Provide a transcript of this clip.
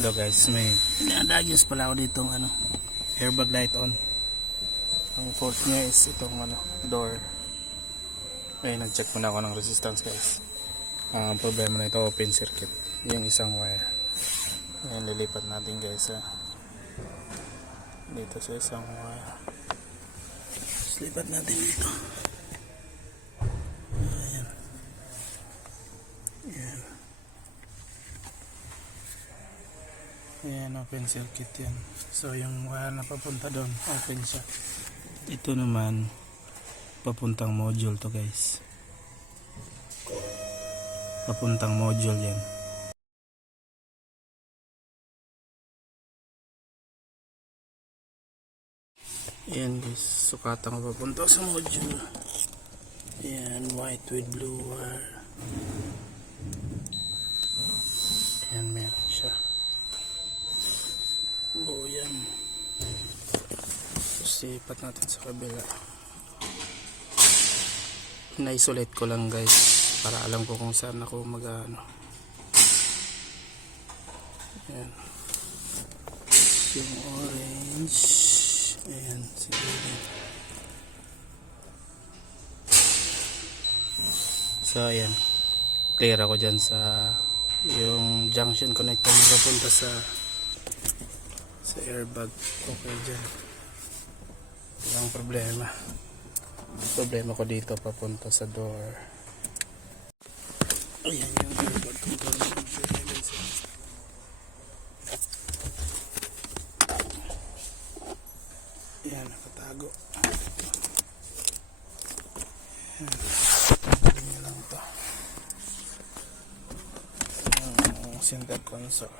Hello guys, may nadagyos pala ako dito airbag light on. Ang fault niya is itong door. Nag-check muna ako ng resistance guys. Ang problema na ito, open circuit yung isang wire. Lilipat natin guys dito sa isang wire. Lipat natin dito. Ayan, open circuit yan. So yung wire na papunta doon, open siya. Ito naman papuntang module to guys. Papuntang module yan. Ayan guys, sukatan ko papunta sa module. Ayan, white with blue wire. Ayan, meron siya. Yan. Sipat natin sa kabila. Na-isolate ko lang guys para alam ko kung saan ako mag-ano. Ayan. Yung orange. Ayan, sige. So ayan, clear ako dyan sa yung junction connector na papunta sa airbag. Okay dyan, walang problema ko dito papunta sa door. Ayan yung airbag control. Ayan, nakatago. Ayan lang ito, yung center console.